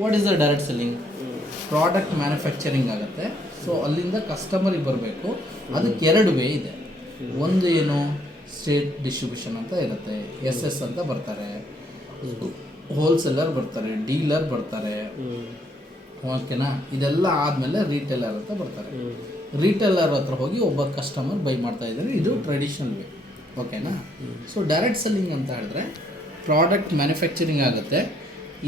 What is the direct selling? Product manufacturing ಆಗುತ್ತೆ. So ಅಲ್ಲಿಂದ ಕಸ್ಟಮರಿಗೆ ಬರಬೇಕು. ಅದಕ್ಕೆ 2 ವೇ ಇದೆ. ಒಂದು ಏನು ಸ್ಟೇಟ್ ಡಿಸ್ಟ್ರಿಬ್ಯೂಷನ್ ಅಂತ ಇರುತ್ತೆ, SS ಅಂತ ಬರ್ತಾರೆ, ಹೋಲ್ಸೇಲರ್ ಬರ್ತಾರೆ, ಡೀಲರ್ ಬರ್ತಾರೆ, ಓಕೆನಾ. ಇದೆಲ್ಲ ಆದಮೇಲೆ ರೀಟೇಲರ್ ಅಂತ ಬರ್ತಾರೆ. ರೀಟೇಲರ್ ಹತ್ರ ಹೋಗಿ ಒಬ್ಬ ಕಸ್ಟಮರ್ ಬೈ ಮಾಡ್ತಾ ಇದ್ದಾರೆ. ಇದು ಟ್ರೆಡಿಷನಲ್ ವೇ, ಓಕೆನಾ. ಸೊ ಡೈರೆಕ್ಟ್ ಸೆಲ್ಲಿಂಗ್ ಅಂತ ಹೇಳಿದ್ರೆ ಪ್ರಾಡಕ್ಟ್ ಮ್ಯಾನುಫ್ಯಾಕ್ಚರಿಂಗ್ ಆಗುತ್ತೆ.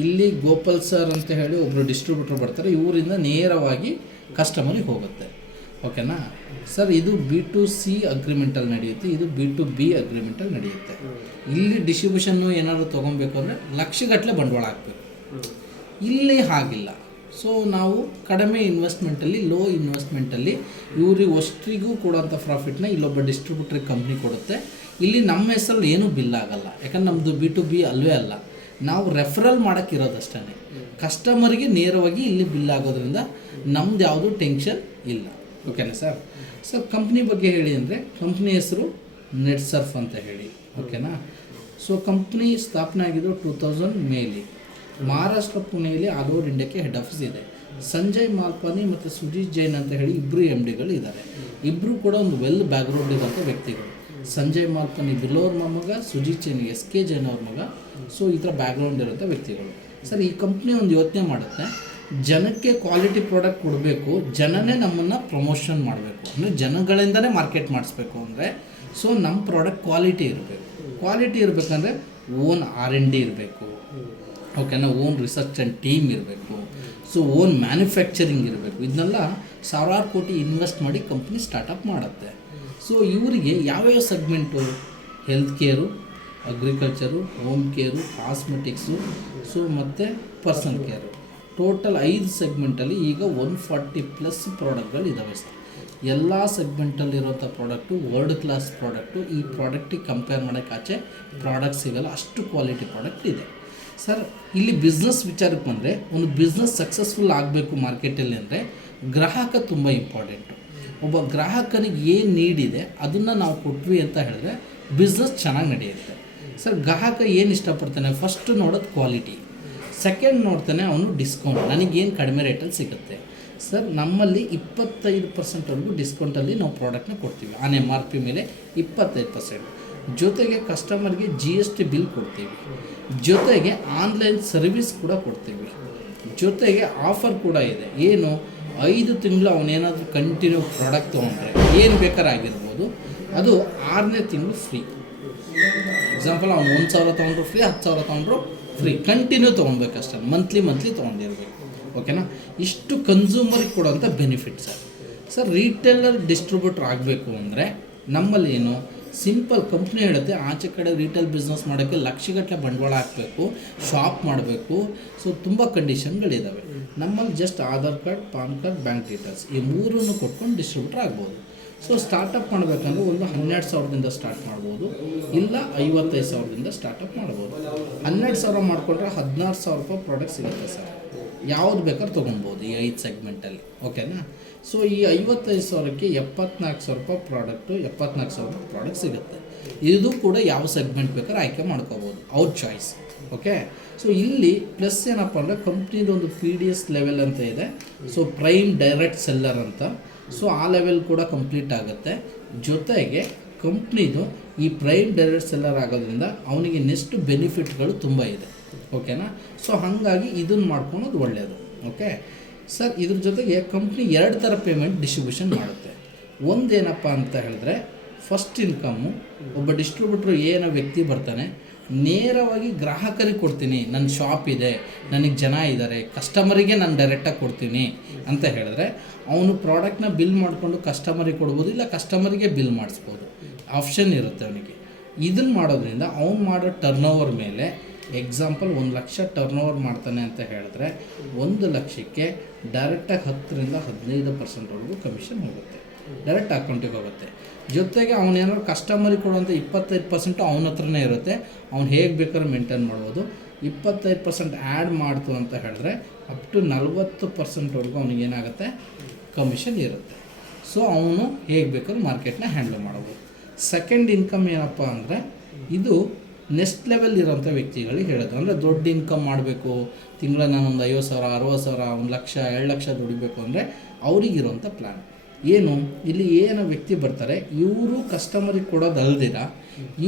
ಇಲ್ಲಿ ಗೋಪಾಲ್ ಸರ್ ಅಂತ ಹೇಳಿ ಒಬ್ಬರು ಡಿಸ್ಟ್ರಿಬ್ಯೂಟರ್ ಬರ್ತಾರೆ, ಇವರಿಂದ ನೇರವಾಗಿ ಕಸ್ಟಮರಿಗೆ ಹೋಗುತ್ತೆ, ಓಕೆನಾ ಸರ್. ಇದು B2C ಅಗ್ರಿಮೆಂಟಲ್ಲಿ ನಡೆಯುತ್ತೆ, ಇದು B2B ಅಗ್ರಿಮೆಂಟಲ್ಲಿ ನಡೆಯುತ್ತೆ. ಇಲ್ಲಿ ಡಿಸ್ಟ್ರಿಬ್ಯೂಷನ್ನು ಏನಾದರೂ ತೊಗೊಬೇಕು ಅಂದರೆ ಲಕ್ಷಗಟ್ಟಲೆ ಬಂಡವಾಳ ಹಾಕಬೇಕು. ಇಲ್ಲಿ ಹಾಗಿಲ್ಲ. ಸೊ ನಾವು ಕಡಿಮೆ ಇನ್ವೆಸ್ಟ್ಮೆಂಟಲ್ಲಿ, ಲೋ ಇನ್ವೆಸ್ಟ್ಮೆಂಟಲ್ಲಿ ಇವ್ರಿಗೆ ಅಷ್ಟಿಗೂ ಕೊಡೋಂಥ ಪ್ರಾಫಿಟ್ನ ಇಲ್ಲೊಬ್ಬ ಡಿಸ್ಟ್ರಿಬ್ಯೂಟ್ರಿಗೆ ಕಂಪ್ನಿ ಕೊಡುತ್ತೆ. ಇಲ್ಲಿ ನಮ್ಮ ಹೆಸರಲ್ಲಿ ಏನೂ ಬಿಲ್ ಆಗಲ್ಲ, ಯಾಕಂದ್ರೆ ನಮ್ಮದು B2B ಅಲ್ವೇ ಅಲ್ಲ. ನಾವು ರೆಫರಲ್ ಮಾಡೋಕ್ಕಿರೋದಷ್ಟೇ. ಕಸ್ಟಮರಿಗೆ ನೇರವಾಗಿ ಇಲ್ಲಿ ಬಿಲ್ ಆಗೋದ್ರಿಂದ ನಮ್ದು ಯಾವುದೂ ಟೆನ್ಷನ್ ಇಲ್ಲ, ಓಕೆನಾ ಸರ್. ಸರ್ ಕಂಪ್ನಿ ಬಗ್ಗೆ ಹೇಳಿ ಅಂದರೆ ಕಂಪ್ನಿ ಹೆಸರು ನೆಟ್ಸರ್ಫ್ ಅಂತ ಹೇಳಿ, ಓಕೆನಾ. ಸೊ ಕಂಪ್ನಿ ಸ್ಥಾಪನೆ ಆಗಿದ್ದು 2000 ಮೇಲಿ. ಮಹಾರಾಷ್ಟ್ರ ಪುಣೆಯಲ್ಲಿ ಆಲ್ ಓವರ್ ಇಂಡಿಯಾಕ್ಕೆ ಹೆಡ್ ಆಫೀಸ್ ಇದೆ. ಸಂಜಯ್ ಮಾಲ್ಪಾನಿ ಮತ್ತು ಸುಜಿತ್ ಜೈನ್ ಅಂತ ಹೇಳಿ ಇಬ್ಬರು MDಗಳು ಇದ್ದಾರೆ. ಇಬ್ಬರು ಕೂಡ ಒಂದು ವೆಲ್ ಬ್ಯಾಕ್ಗ್ರೌಂಡ್ ಇರೋಂಥ ವ್ಯಕ್ತಿಗಳು. ಸಂಜಯ್ ಮಾಲ್ಪಾನಿ ಬಿಲೋರ್ ಮೊಮ್ಮಗ, ಸುಜಿತ್ ಜೈನ್ SK ಜೈನ್ ಅವ್ರ ಮಗ. ಸೊ ಈ ಥರ ಬ್ಯಾಕ್ಗ್ರೌಂಡ್ ಇರೋಂಥ ವ್ಯಕ್ತಿಗಳು. ಸರ್ ಈ ಕಂಪ್ನಿ ಒಂದು ಯೋಚನೆ ಮಾಡುತ್ತೆ, ಜನಕ್ಕೆ ಕ್ವಾಲಿಟಿ ಪ್ರಾಡಕ್ಟ್ ಕೊಡಬೇಕು, ಜನನೇ ನಮ್ಮನ್ನು ಪ್ರಮೋಷನ್ ಮಾಡಬೇಕು, ಅಂದರೆ ಜನಗಳಿಂದನೇ ಮಾರ್ಕೆಟ್ ಮಾಡಿಸ್ಬೇಕು ಅಂದರೆ ಸೊ ನಮ್ಮ ಪ್ರಾಡಕ್ಟ್ ಕ್ವಾಲಿಟಿ ಇರಬೇಕು. ಕ್ವಾಲಿಟಿ ಇರಬೇಕಂದ್ರೆ ಓನ್ R&D ಇರಬೇಕು, ಓಕೆನಾ. ಓನ್ ರಿಸರ್ಚ್ ಆ್ಯಂಡ್ ಟೀಮ್ ಇರಬೇಕು. ಸೊ ಓನ್ ಮ್ಯಾನುಫ್ಯಾಕ್ಚರಿಂಗ್ ಇರಬೇಕು. ಇದನ್ನೆಲ್ಲ ಸಾವಿರಾರು ಕೋಟಿ ಇನ್ವೆಸ್ಟ್ ಮಾಡಿ ಕಂಪ್ನಿ ಸ್ಟಾರ್ಟಪ್ ಮಾಡುತ್ತೆ. ಸೊ ಇವರಿಗೆ ಯಾವ್ಯಾವ segment? Health care, agriculture, home care, cosmetics, so ಮತ್ತು ಪರ್ಸನಲ್ ಕೇರು. ಟೋಟಲ್ 5 ಸೆಗ್ಮೆಂಟಲ್ಲಿ ಈಗ 140+ ಪ್ರಾಡಕ್ಟ್ಗಳು ಇದ್ದಾವೆ ಸರ್. ಎಲ್ಲ ಸೆಗ್ಮೆಂಟಲ್ಲಿರೋಂಥ ಪ್ರಾಡಕ್ಟು ವರ್ಲ್ಡ್ ಕ್ಲಾಸ್ ಪ್ರಾಡಕ್ಟು. ಈ ಪ್ರಾಡಕ್ಟಿಗೆ ಕಂಪೇರ್ ಮಾಡೋಕ್ಕೆ ಆಚೆ ಪ್ರಾಡಕ್ಟ್ ಸಿಗೋಲ್ಲ, ಅಷ್ಟು ಕ್ವಾಲಿಟಿ ಪ್ರಾಡಕ್ಟ್ ಇದೆ ಸರ್. ಇಲ್ಲಿ ಬಿಸ್ನೆಸ್ ವಿಚಾರಕ್ಕೆ ಬಂದರೆ, ಒಂದು ಬಿಸ್ನೆಸ್ ಸಕ್ಸಸ್ಫುಲ್ ಆಗಬೇಕು ಮಾರ್ಕೆಟಲ್ಲಿ ಅಂದರೆ ಗ್ರಾಹಕ ತುಂಬ ಇಂಪಾರ್ಟೆಂಟು. ಒಬ್ಬ ಗ್ರಾಹಕನಿಗೆ ಏನು ನೀಡಿದೆ ಅದನ್ನು ನಾವು ಕೊಟ್ವಿ ಅಂತ ಹೇಳಿದ್ರೆ ಬಿಸ್ನೆಸ್ ಚೆನ್ನಾಗಿ ನಡೆಯುತ್ತೆ ಸರ್. ಗ್ರಾಹಕ ಏನು ಇಷ್ಟಪಡ್ತಾನೆ? ಫಸ್ಟು ನೋಡೋದು ಕ್ವಾಲಿಟಿ, ಸೆಕೆಂಡ್ ನೋಡ್ತಾನೆ ಅವನು ಡಿಸ್ಕೌಂಟ್, ನನಗೇನು ಕಡಿಮೆ ರೇಟಲ್ಲಿ ಸಿಗುತ್ತೆ ಸರ್. ನಮ್ಮಲ್ಲಿ 25%ವರೆಗೂ ಡಿಸ್ಕೌಂಟಲ್ಲಿ ನಾವು ಪ್ರಾಡಕ್ಟ್ನ ಕೊಡ್ತೀವಿ. ಆನ್ MRP ಮೇಲೆ 25%. ಜೊತೆಗೆ ಕಸ್ಟಮರ್ಗೆ GST ಬಿಲ್ ಕೊಡ್ತೀವಿ, ಜೊತೆಗೆ ಆನ್ಲೈನ್ ಸರ್ವಿಸ್ ಕೂಡ ಕೊಡ್ತೀವಿ, ಜೊತೆಗೆ ಆಫರ್ ಕೂಡ ಇದೆ. ಏನು? 5 ತಿಂಗಳು ಅವನೇನಾದರೂ ಕಂಟಿನ್ಯೂ ಪ್ರಾಡಕ್ಟ್ ತೊಗೊಂಡ್ರೆ ಏನು ಬೇಕಾದ್ರೆ ಆಗಿರ್ಬೋದು, ಅದು 6ನೇ ತಿಂಗಳು ಫ್ರೀ. ಎಕ್ಸಾಂಪಲ್ ಅವ್ನು 1,000 ತೊಗೊಂಡ್ರು ಫ್ರೀ, 10,000 ತೊಗೊಂಡ್ರು ಫ್ರೀ. ಕಂಟಿನ್ಯೂ ತೊಗೊಳ್ಬೇಕಷ್ಟೇ, ಮಂತ್ಲಿ ತೊಗೊಂಡಿರ್ಬೇಕು, ಓಕೆನಾ. ಇಷ್ಟು ಕನ್ಸ್ಯೂಮರಿಗೆ ಕೊಡೋಂಥ benefit sir. Sir retailer distributor ಆಗಬೇಕು ಅಂದರೆ ನಮ್ಮಲ್ಲಿ ಏನು ಸಿಂಪಲ್ ಕಂಪ್ನಿ ಹೇಳುತ್ತೆ, ಆಚೆ ಕಡೆ ರಿಟೇಲ್ ಬಿಸ್ನೆಸ್ ಮಾಡೋಕ್ಕೆ ಲಕ್ಷಗಟ್ಟಲೆ ಬಂಡವಾಳ ಹಾಕಬೇಕು, ಶಾಪ್ ಮಾಡಬೇಕು. ಸೊ ತುಂಬ ಕಂಡೀಷನ್ಗಳಿದ್ದಾವೆ. ನಮ್ಮಲ್ಲಿ just Aadhaar card, PAN card, bank details ಈ 3 ಕೊಟ್ಕೊಂಡು ಡಿಸ್ಟ್ರಿಬ್ಯೂಟ್ರ್ ಆಗ್ಬೋದು. ಸೊ ಸ್ಟಾರ್ಟಪ್ ಮಾಡಬೇಕಂದ್ರೆ ಒಂದು 12,000ದಿಂದ ಸ್ಟಾರ್ಟ್ ಮಾಡ್ಬೋದು, ಇಲ್ಲ 55,000ದಿಂದ ಸ್ಟಾರ್ಟಪ್ ಮಾಡ್ಬೋದು. 12,000 ಮಾಡಿಕೊಂಡ್ರೆ 16,000 ರೂಪಾಯಿ ಪ್ರಾಡಕ್ಟ್ ಸಿಗುತ್ತೆ ಸರ್. ಯಾವ್ದು ಬೇಕಾದ್ರೂ ತೊಗೊಬೋದು ಈ 5 ಸೆಗ್ಮೆಂಟಲ್ಲಿ, ಓಕೆನಾ. ಸೊ ಈ 55,000ಕ್ಕೆ 74,000 ರೂಪಾಯಿ ಪ್ರಾಡಕ್ಟು, 74,000 ರೂಪಾಯಿ ಪ್ರಾಡಕ್ಟ್ ಸಿಗುತ್ತೆ. ಇದು ಕೂಡ ಯಾವ ಸೆಗ್ಮೆಂಟ್ ಬೇಕಾದ್ರೆ ಆಯ್ಕೆ ಮಾಡ್ಕೋಬೋದು, ಅವ್ರ ಚಾಯ್ಸ್, ಓಕೆ. ಸೊ ಇಲ್ಲಿ ಪ್ಲಸ್ ಏನಪ್ಪ ಅಂದರೆ ಕಂಪ್ನಿದು ಒಂದು PDS ಲೆವೆಲ್ ಅಂತ ಇದೆ. ಸೊ ಪ್ರೈಮ್ ಡೈರೆಕ್ಟ್ ಸೆಲ್ಲರ್ ಅಂತ. ಸೊ ಆ ಲೆವೆಲ್ ಕೂಡ ಕಂಪ್ಲೀಟ್ ಆಗುತ್ತೆ. ಜೊತೆಗೆ ಕಂಪ್ನಿದು ಈ ಪ್ರೈಮ್ ಡೈರೆಕ್ಟ್ ಸೆಲ್ಲರ್ ಆಗೋದ್ರಿಂದ ಅವನಿಗೆ ನೆಕ್ಸ್ಟ್ ಬೆನಿಫಿಟ್ಗಳು ತುಂಬ ಇದೆ, ಓಕೆನಾ. ಸೊ ಹಾಗಾಗಿ ಇದನ್ನು ಮಾಡ್ಕೊಳೋದು ಒಳ್ಳೆಯದು, ಓಕೆ ಸರ್. ಇದ್ರ ಜೊತೆಗೆ ಕಂಪ್ನಿ 2 ಥರ ಪೇಮೆಂಟ್ ಡಿಸ್ಟ್ರಿಬ್ಯೂಷನ್ ಮಾಡುತ್ತೆ. ಒಂದೇನಪ್ಪ ಅಂತ ಹೇಳಿದ್ರೆ ಫಸ್ಟ್ ಇನ್ಕಮ್ಮು, ಒಬ್ಬ ಡಿಸ್ಟ್ರಿಬ್ಯೂಟ್ರು ಏನೋ ವ್ಯಕ್ತಿ ಬರ್ತಾನೆ, ನೇರವಾಗಿ ಗ್ರಾಹಕರಿಗೆ ಕೊಡ್ತೀನಿ, ನನ್ನ ಶಾಪ್ ಇದೆ, ನನಗೆ ಜನ ಇದ್ದಾರೆ, ಕಸ್ಟಮರಿಗೆ ನಾನು ಡೈರೆಕ್ಟಾಗಿ ಕೊಡ್ತೀನಿ ಅಂತ ಹೇಳಿದ್ರೆ ಅವನು ಪ್ರಾಡಕ್ಟ್ನ ಬಿಲ್ ಮಾಡಿಕೊಂಡು ಕಸ್ಟಮರಿಗೆ ಕೊಡ್ಬೋದು, ಇಲ್ಲ ಕಸ್ಟಮರಿಗೆ ಬಿಲ್ ಮಾಡಿಸ್ಬೋದು, ಆಪ್ಷನ್ ಇರುತ್ತೆ ಅವನಿಗೆ. ಇದನ್ನು ಮಾಡೋದ್ರಿಂದ ಅವ್ನು ಮಾಡೋ ಟರ್ನೋವರ್ ಮೇಲೆ, ಎಕ್ಸಾಂಪಲ್ 1 ಲಕ್ಷ ಟರ್ನೋವರ್ ಮಾಡ್ತಾನೆ ಅಂತ ಹೇಳಿದ್ರೆ 1 ಲಕ್ಷಕ್ಕೆ ಡೈರೆಕ್ಟಾಗಿ 10ರಿಂದ 15%ವರೆಗೂ ಕಮಿಷನ್ ಹೋಗುತ್ತೆ, ಡೈರೆಕ್ಟ್ ಅಕೌಂಟಿಗೆ ಹೋಗುತ್ತೆ. ಜೊತೆಗೆ ಅವನೇನಾದ್ರು ಕಸ್ಟಮರಿಗೆ ಕೊಡುವಂಥ 25% ಅವನ ಹತ್ರನೇ ಇರುತ್ತೆ, ಅವ್ನು ಹೇಗೆ ಬೇಕಾದ್ರೂ ಮೇಂಟೈನ್ ಮಾಡ್ಬೋದು. 25% ಆ್ಯಡ್ ಮಾಡ್ತು ಅಂತ ಹೇಳಿದ್ರೆ ಅಪ್ ಟು 40%ವರೆಗೂ ಅವನಿಗೇನಾಗುತ್ತೆ ಕಮಿಷನ್ ಇರುತ್ತೆ. ಸೊ ಅವನು ಹೇಗೆ ಬೇಕಾದ್ರೂ ಮಾರ್ಕೆಟ್ನ ಹ್ಯಾಂಡಲ್ ಮಾಡ್ಬೋದು. ಸೆಕೆಂಡ್ ಇನ್ಕಮ್ ಏನಪ್ಪ ಅಂದರೆ ಇದು ನೆಕ್ಸ್ಟ್ ಲೆವೆಲ್ ಇರೋಂಥ ವ್ಯಕ್ತಿಗಳಿಗೆ ಹೇಳೋದು. ಅಂದರೆ ದೊಡ್ಡ ಇನ್ಕಮ್ ಮಾಡಬೇಕು, ತಿಂಗಳ ನಾನೊಂದು 50,000 60,000 1 ಲಕ್ಷ 2 ಲಕ್ಷ ದುಡಿಬೇಕು ಅಂದರೆ ಅವ್ರಿಗಿರೋಂಥ ಪ್ಲ್ಯಾನ್ ಏನು. ಇಲ್ಲಿ ಏನು ವ್ಯಕ್ತಿ ಬರ್ತಾರೆ, ಇವರು ಕಸ್ಟಮರಿಗೆ ಕೊಡೋದು ಅಲ್ದಿರ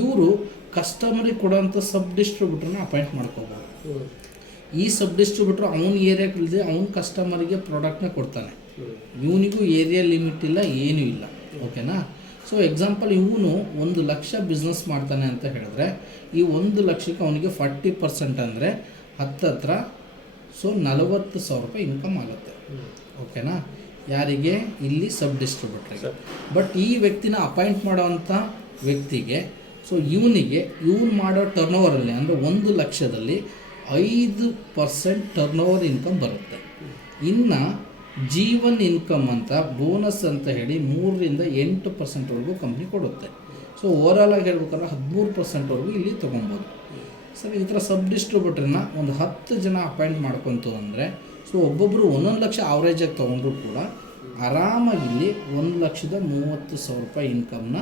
ಇವರು ಕಸ್ಟಮರಿಗೆ ಕೊಡೋಂಥ ಸಬ್ ಡಿಸ್ಟ್ರಿಬ್ಯೂಟ್ರನ್ನ ಅಪಾಯಿಂಟ್ ಮಾಡ್ಕೋಬೋದು. ಈ ಸಬ್ ಡಿಸ್ಟ್ರಿಬ್ಯೂಟ್ರ್ ಅವ್ನ ಏರಿಯಾಗೆ ಇಲ್ಲದೆ ಅವ್ನ ಕಸ್ಟಮರಿಗೆ ಪ್ರಾಡಕ್ಟ್ನ ಕೊಡ್ತಾನೆ. ಇವನಿಗೂ ಏರಿಯಾ ಲಿಮಿಟ್ ಇಲ್ಲ, ಏನೂ ಇಲ್ಲ. ಓಕೆನಾ. ಸೊ ಎಕ್ಸಾಂಪಲ್ ಇವನು 1 ಲಕ್ಷ ಬಿಸ್ನೆಸ್ ಮಾಡ್ತಾನೆ ಅಂತ ಹೇಳಿದ್ರೆ ಈ 1 ಲಕ್ಷಕ್ಕೆ ಅವನಿಗೆ 40% ಅಂದರೆ ಹತ್ತಿರ ಸೊ 40,000 ರೂಪಾಯಿ ಇನ್ಕಮ್ ಆಗುತ್ತೆ. ಓಕೆನಾ. ಯಾರಿಗೆ? ಇಲ್ಲಿ ಸಬ್ ಡಿಸ್ಟ್ರಿಬ್ಯೂಟ್ರಿಗೆ. ಬಟ್ ಈ ವ್ಯಕ್ತಿನ ಅಪಾಯಿಂಟ್ ಮಾಡೋವಂಥ ವ್ಯಕ್ತಿಗೆ ಸೊ ಇವನು ಮಾಡೋ ಟರ್ನೋವರಲ್ಲಿ ಅಂದರೆ 1 ಲಕ್ಷದಲ್ಲಿ 5% ಟರ್ನೋವರ್ ಇನ್ಕಮ್ ಬರುತ್ತೆ. ಇನ್ನು ಜೀವನ್ ಇನ್ಕಮ್ ಅಂತ ಬೋನಸ್ ಅಂತ ಹೇಳಿ 3ರಿಂದ 8%ವರೆಗೂ ಕಂಪ್ನಿ ಕೊಡುತ್ತೆ. ಸೊ ಓವರಾಲಾಗಿ ಹೇಳ್ಬೇಕಂದ್ರೆ 13%ವರೆಗೂ ಇಲ್ಲಿ ತೊಗೊಬೋದು. ಸರ್ ಈ ಥರ ಸಬ್ ಡಿಸ್ಟ್ರಿಬ್ಯೂಟ್ರನ್ನ ಒಂದು 10 ಜನ ಅಪಾಯಿಂಟ್ ಮಾಡ್ಕೊತು ಅಂದರೆ ಸೊ ಒಬ್ಬೊಬ್ಬರು 1 ಲಕ್ಷ ಆವ್ರೇಜಾಗಿ ತೊಗೊಂಡ್ರು ಕೂಡ ಆರಾಮಾಗಿ ಇಲ್ಲಿ 1,30,30,000 ರೂಪಾಯಿ ಇನ್ಕಮ್ನ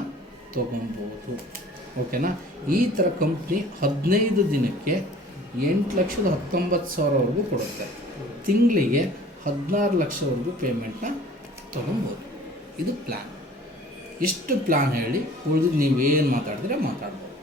ತೊಗೊಬೋದು. ಓಕೆನಾ. ಈ ಥರ ಕಂಪ್ನಿ 15 ದಿನಕ್ಕೆ 8,19,000ವರೆಗೂ ಕೊಡುತ್ತೆ. ತಿಂಗಳಿಗೆ 16 ಲಕ್ಷವರೆಗೂ ಪೇಮೆಂಟ್ನ ತೊಗೊಬೋದು. ಇದು ಪ್ಲ್ಯಾನ್. ಇಷ್ಟು ಪ್ಲ್ಯಾನ್ ಹೇಳಿ ಉಳಿದು ನೀವೇನು ಮಾತಾಡಿದ್ರೆ ಮಾತಾಡ್ಬೋದು.